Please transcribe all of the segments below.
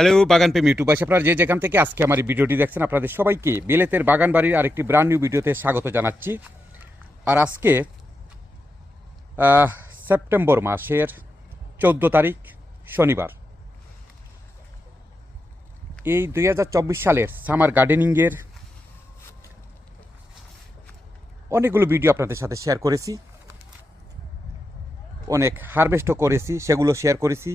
Hello, বাগান প্রেমী YouTube আছে আপনারা যে যেখান থেকে আজকে আমার ভিডিওটি দেখছেন, আপনাদের সবাইকে বিলেতের বাগান বাড়ির আরেকটি ব্র্যান্ড নিউ ভিডিওতে স্বাগত জানাচ্ছি। আর আজকে সেপ্টেম্বর মাসের চোদ্দ তারিখ, শনিবার। এই দুই হাজার চব্বিশ সালের সামার গার্ডেনিংয়ের অনেকগুলো ভিডিও আপনাদের সাথে শেয়ার করেছি। অনেক হারভেস্টও করেছি, সেগুলো শেয়ার করেছি।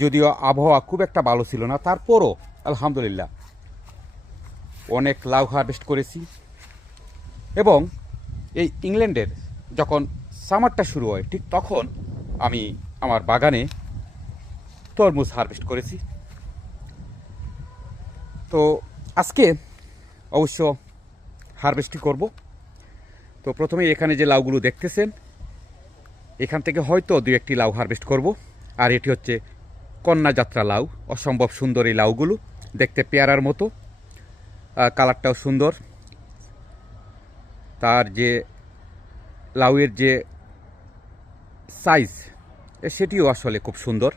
যদিও আবহাওয়া খুব একটা ভালো ছিল না, তারপরও আলহামদুলিল্লাহ অনেক লাউ হারভেস্ট করেছি। এবং এই ইংল্যান্ডের যখন সামারটা শুরু হয়, ঠিক তখন আমি আমার বাগানে তরমুজ হারভেস্ট করেছি। তো আজকে অবশ্য হারভেস্টই করব। তো প্রথমে এখানে যে লাউগুলো দেখতেছেন, এখান থেকে হয়তো দু একটি লাউ হারভেস্ট করব। আর এটি হচ্ছে কন্যা যাত্রা লাউ, অসম্ভব সুন্দর এই লাউগুলো, দেখতে পেয়ারার মতো। কালারটাও সুন্দর। তার যে লাউয়ের যে সাইজ সেটিও আসলে খুব সুন্দর।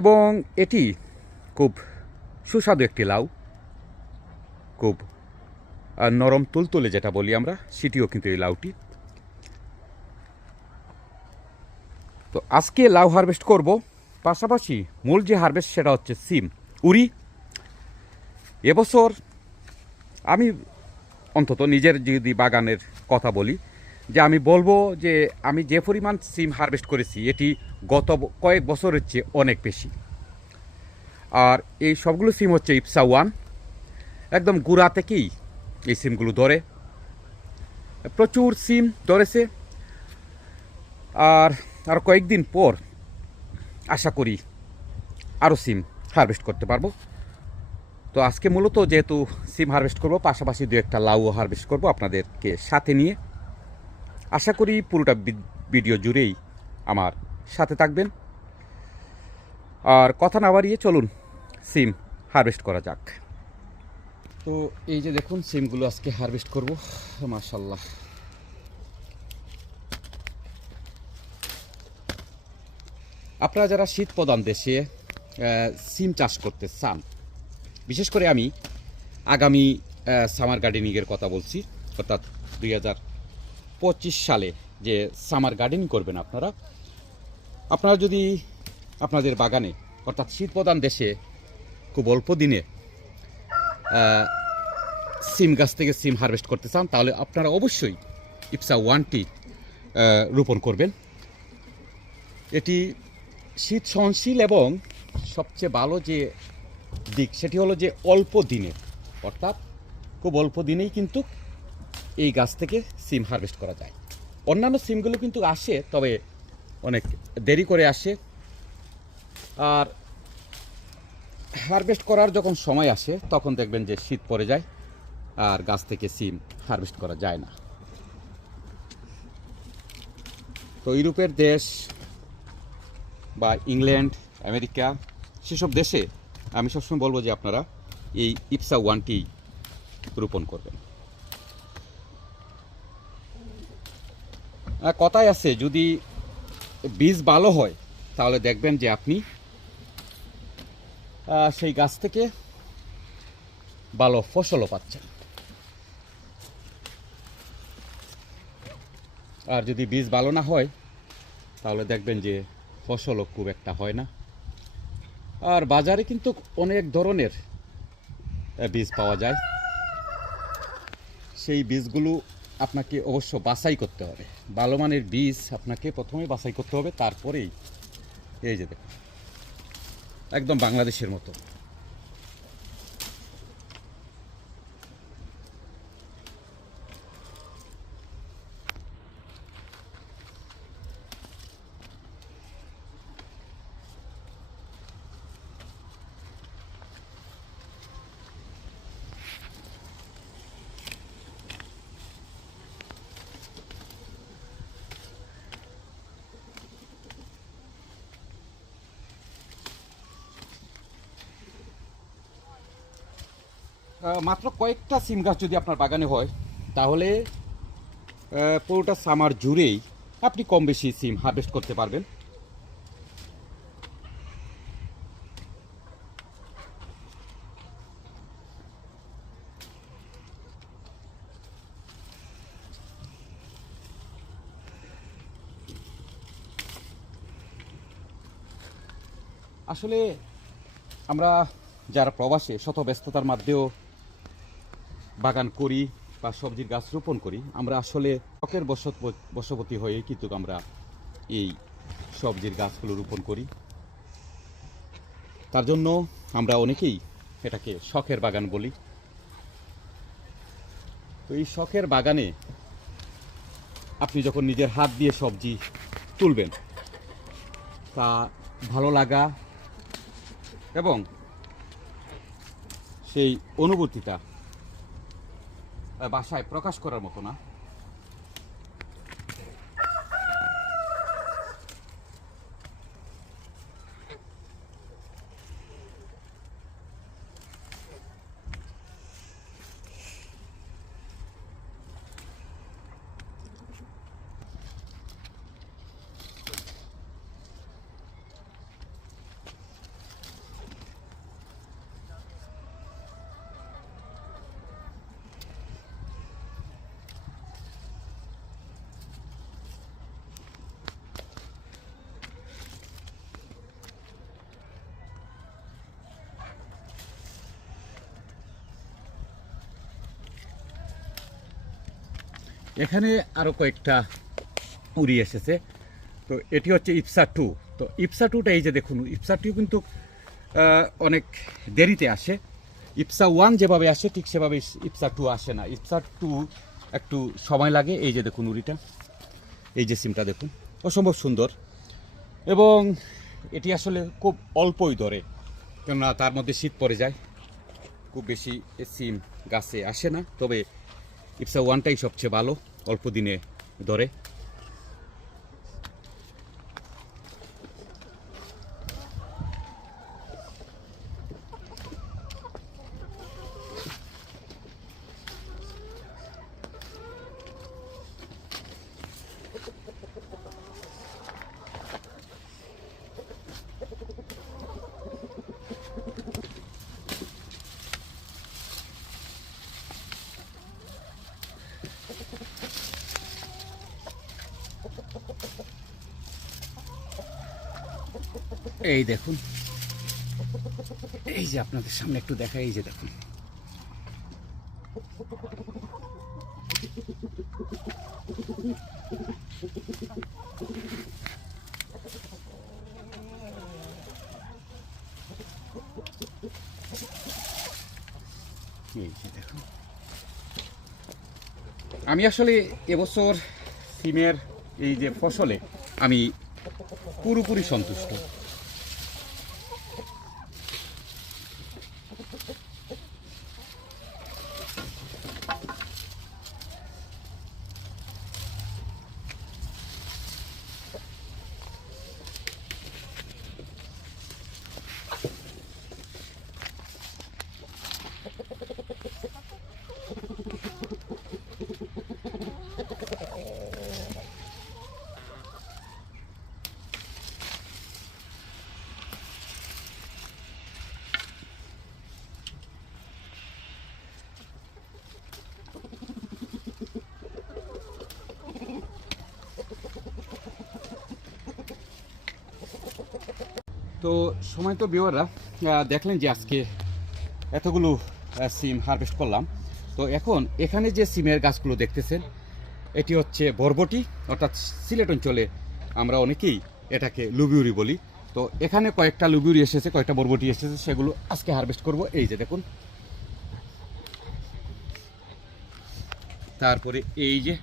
এবং এটি খুব সুস্বাদু একটি লাউ। খুব নরম তুলতুলে যেটা বলি আমরা, সেটিও কিন্তু এই লাউটি। তো আজকে লাউ হারভেস্ট করব, পাশাপাশি মূল যে হারভেস্ট সেটা হচ্ছে সিম। উরি, এবছর আমি অন্তত নিজের যদি বাগানের কথা বলি, যে আমি বলব যে আমি যে পরিমাণ সিম হারভেস্ট করেছি, এটি গত কয়েক বছরের চেয়ে অনেক বেশি। আর এই সবগুলো সিম হচ্ছে ইপসা ওয়ান। একদম গুড়া থেকেই এই সিমগুলো ধরে। প্রচুর সিম ধরেছে। আর আর কয়েকদিন পর আশা করি আরও সিম হারভেস্ট করতে পারব। তো আজকে মূলত যেহেতু সিম হারভেস্ট করব, পাশাপাশি দু একটা লাউও হারভেস্ট করব আপনাদেরকে সাথে নিয়ে। আশা করি পুরোটা ভিডিও জুড়েই আমার সাথে থাকবেন। আর কথা না বাড়িয়ে চলুন, সিম হারভেস্ট করা যাক। তো এই যে দেখুন, সিমগুলো আজকে হারভেস্ট করব মাশাল্লাহ আপনারা যারা শীত প্রধান দেশে সিম চাষ করতে চান, বিশেষ করে আমি আগামী সামার গার্ডেনিংয়ের কথা বলছি, অর্থাৎ দুই হাজার পঁচিশ সালে যে সামার গার্ডেনিং করবেন আপনারা আপনারা যদি আপনাদের বাগানে, অর্থাৎ শীত প্রধান দেশে খুব অল্প দিনে সিম গাছ থেকে সিম হারভেস্ট করতে চান, তাহলে আপনারা অবশ্যই ইপসা ওয়ানটি রোপণ করবেন। এটি শীত সহনশীল এবং সবচেয়ে ভালো যে দিক সেটি হলো যে অল্প দিনে, অর্থাৎ খুব অল্প দিনেই কিন্তু এই গাছ থেকে সিম হারভেস্ট করা যায়। অন্যান্য সিমগুলো কিন্তু আসে, তবে অনেক দেরি করে আসে। আর হারভেস্ট করার যখন সময় আসে, তখন দেখবেন যে শীত পড়ে যায় আর গাছ থেকে সিম হারভেস্ট করা যায় না। তো ইউরোপের দেশ বা ইংল্যান্ড, আমেরিকা, সেসব দেশে আমি সবসময় বলব যে আপনারা এই ইপসা ওয়ানটি রোপণ করবেন। কথায় আছে, যদি বীজ ভালো হয়, তাহলে দেখবেন যে আপনি সেই গাছ থেকে ভালো ফসলও পাচ্ছেন। আর যদি বীজ ভালো না হয়, তাহলে দেখবেন যে ফসলও খুব একটা হয় না। আর বাজারে কিন্তু অনেক ধরনের বীজ পাওয়া যায়। সেই বীজগুলো আপনাকে অবশ্য বাছাই করতে হবে। ভালো মানের বীজ আপনাকে প্রথমে বাছাই করতে হবে, তারপরেই এই যে দেখুন, একদম বাংলাদেশের মতো। মাত্র কয়েকটা সিম গাছ যদি আপনার বাগানে হয়, তাহলে পুরোটা সামার জুড়েই আপনি কম বেশি সিম হারভেস্ট করতে পারবেন। আসলে, আমরা যারা প্রবাসে শত ব্যস্ততার মাধ্যমেও বাগান করি বা সবজির গাছ রোপণ করি, আমরা আসলে শখের বসত বশবতী হয়ে কিন্তু আমরা এই সবজির গাছগুলো রোপণ করি। তার জন্য আমরা অনেকেই এটাকে শখের বাগান বলি। তো এই শখের বাগানে আপনি যখন নিজের হাত দিয়ে সবজি তুলবেন, তা ভালো লাগা এবং সেই অনুভূতিটা বাসায় প্রকাশ করার মতো না। এখানে আরও কয়েকটা উড়ি এসেছে। তো এটি হচ্ছে ইপসা টু। তো ইপসা টুটা এই যে দেখুন ইপসা টু কিন্তু অনেক দেরিতে আসে। ইপসা ওয়ান যেভাবে আসে, ঠিক সেভাবে ইপসা টু আসে না। ইপসা টু একটু সময় লাগে, এই যে দেখুন উড়িটা। এই যে সিমটা দেখুন, অসম্ভব সুন্দর। এবং এটি আসলে খুব অল্পই ধরে, কেননা তার মধ্যে শীত পড়ে যায়। খুব বেশি সিম গাছে আসে না। তবে ইপসা ওয়ানটাই সবচেয়ে ভালো অল্প দিনে ধরে। এই দেখুন। এই যে আপনাদের সামনে একটু দেখা, এই যে দেখুন। এই যে দেখুন। আমি আসলে এবছর সিমের এই যে ফসলে আমি পুরোপুরি সন্তুষ্ট। তো সময় তো বিওয়াররা দেখলেন যে আজকে এতগুলো সিম হারভেস্ট করলাম। তো এখন এখানে যে সিমের গাছগুলো দেখতেছেন, এটি হচ্ছে বরবটি, অর্থাৎ সিলেট অঞ্চলে আমরা অনেকেই এটাকে লুবিউরি বলি। তো এখানে কয়েকটা লুবিউরি এসেছে, কয়েকটা বরবটি এসেছে, সেগুলো আজকে হারভেস্ট করব। এই যে দেখুন। তারপরে এই যে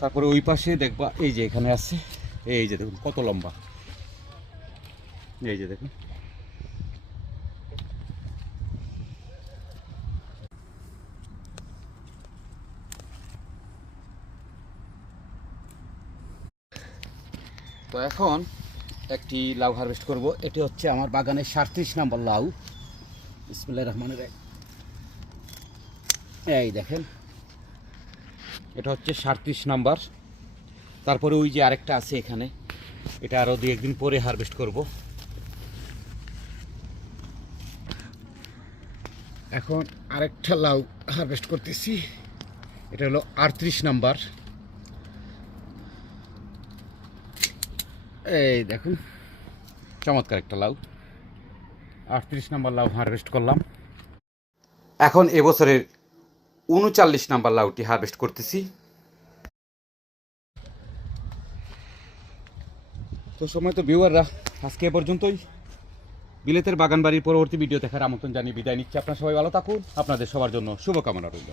তারপরে ওই পাশে দেখবা, এই যে এখানে আছে, এই যে দেখুন কত লম্বা। এই যে দেখুন। তো এখন একটি লাউ হারভেস্ট করব। এটি হচ্ছে আমার বাগানের সাঁত্রিশ নম্বর লাউ। বিসমুল্লাহ রহমানের এই দেখেন এটা হচ্ছে সাঁত্রিশ নাম্বার। তারপরে ওই যে আরেকটা আছে এখানে, এটা আরও দু একদিন পরে হারভেস্ট করব। এখন আরেকটা লাউ হারভেস্ট করতেছি, এটা হলো আটত্রিশ নাম্বার। এই দেখুন, চমৎকার একটা লাউ। আটত্রিশ নাম্বার লাউ হারভেস্ট করলাম। এখন এবছরের উনচল্লিশ নাম্বার লাউটি হারভেস্ট করতেছি। তো সময় তো ভিউয়াররা আজকে এ পর্যন্তই। বিলেতের বাগান বাড়ির পরবর্তী ভিডিও দেখার আমন্ত্রণ জানিয়ে বিদায় নিচ্ছি। আপনার সবাই ভালো থাকুন। আপনাদের সবার জন্য শুভকামনা রইল।